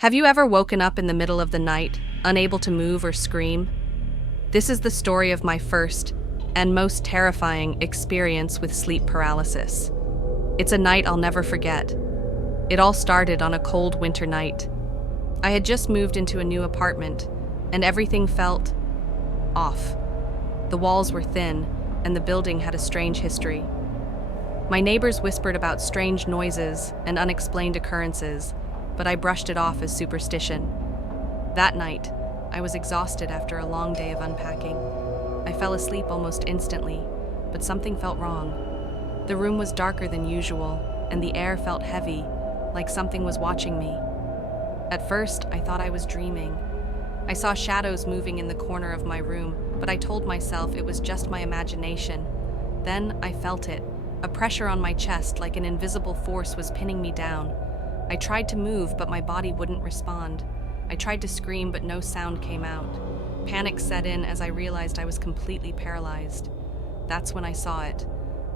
Have you ever woken up in the middle of the night, unable to move or scream? This is the story of my first and most terrifying experience with sleep paralysis. It's a night I'll never forget. It all started on a cold winter night. I had just moved into a new apartment, and everything felt off. The walls were thin, and the building had a strange history. My neighbors whispered about strange noises and unexplained occurrences, but I brushed it off as superstition. That night, I was exhausted after a long day of unpacking. I fell asleep almost instantly, but something felt wrong. The room was darker than usual, and the air felt heavy, like something was watching me. At first, I thought I was dreaming. I saw shadows moving in the corner of my room, but I told myself it was just my imagination. Then I felt it, a pressure on my chest like an invisible force was pinning me down. I tried to move, but my body wouldn't respond. I tried to scream, but no sound came out. Panic set in as I realized I was completely paralyzed. That's when I saw it,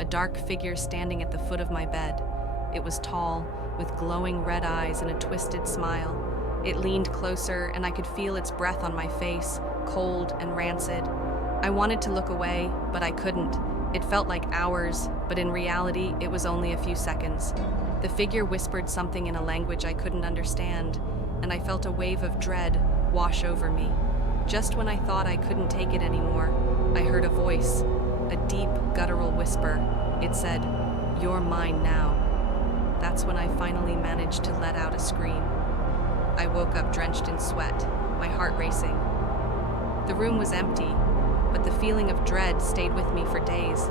a dark figure standing at the foot of my bed. It was tall, with glowing red eyes and a twisted smile. It leaned closer, and I could feel its breath on my face, cold and rancid. I wanted to look away, but I couldn't. It felt like hours, but in reality, it was only a few seconds. The figure whispered something in a language I couldn't understand, and I felt a wave of dread wash over me. Just when I thought I couldn't take it anymore, I heard a voice, a deep, guttural whisper. It said, "You're mine now." That's when I finally managed to let out a scream. I woke up drenched in sweat, my heart racing. The room was empty, but the feeling of dread stayed with me for days.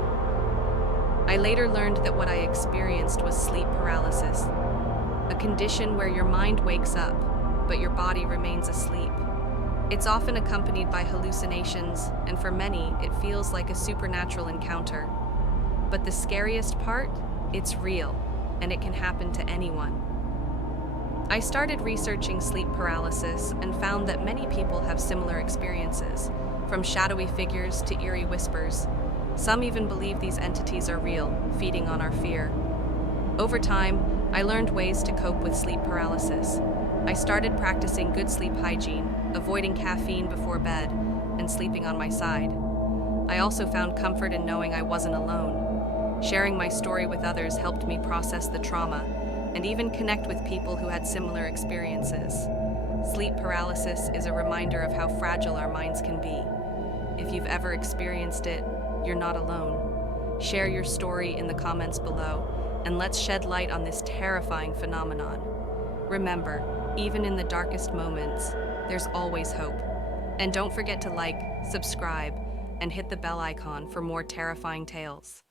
I later learned that what I experienced was sleep paralysis, a condition where your mind wakes up, but your body remains asleep. It's often accompanied by hallucinations, and for many, it feels like a supernatural encounter. But the scariest part? It's real, and it can happen to anyone. I started researching sleep paralysis and found that many people have similar experiences, from shadowy figures to eerie whispers. Some even believe these entities are real, feeding on our fear. Over time, I learned ways to cope with sleep paralysis. I started practicing good sleep hygiene, avoiding caffeine before bed, and sleeping on my side. I also found comfort in knowing I wasn't alone. Sharing my story with others helped me process the trauma, and even connect with people who had similar experiences. Sleep paralysis is a reminder of how fragile our minds can be. If you've ever experienced it, you're not alone. Share your story in the comments below, and let's shed light on this terrifying phenomenon. Remember, even in the darkest moments, there's always hope. And don't forget to like, subscribe, and hit the bell icon for more terrifying tales.